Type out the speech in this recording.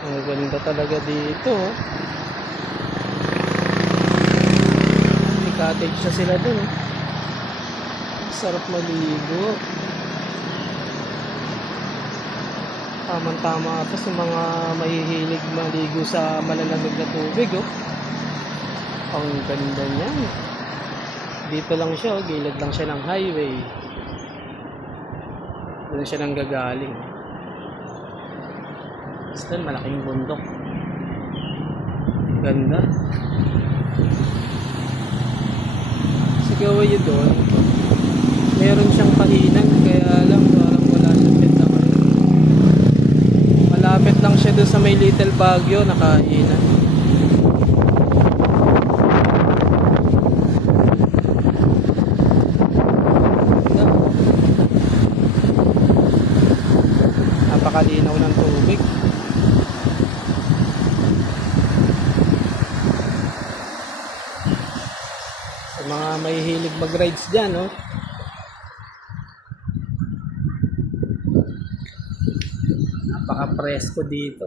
Ang ganda talaga dito. May cottage na sila dun. Sarap maligo. Tamang-tama ito sa mga mahihilig maligo sa malalamig na tubig. Oh. Ang ganda niyan. Dito lang siya, oh. Gilid lang siya ng highway. Doon siya nang gagaling. Basta malaking bundok. Ganda. Sigaw yun doon. Meron siyang pahinan, kaya lang parang wala siyang benta ngayon. Malapit lang siya doon sa may Little Baguio, nakahinan. Napakalinaw ng tubig. Sa mga mahihilig mag-rides dyan, no? Napaka-presko dito.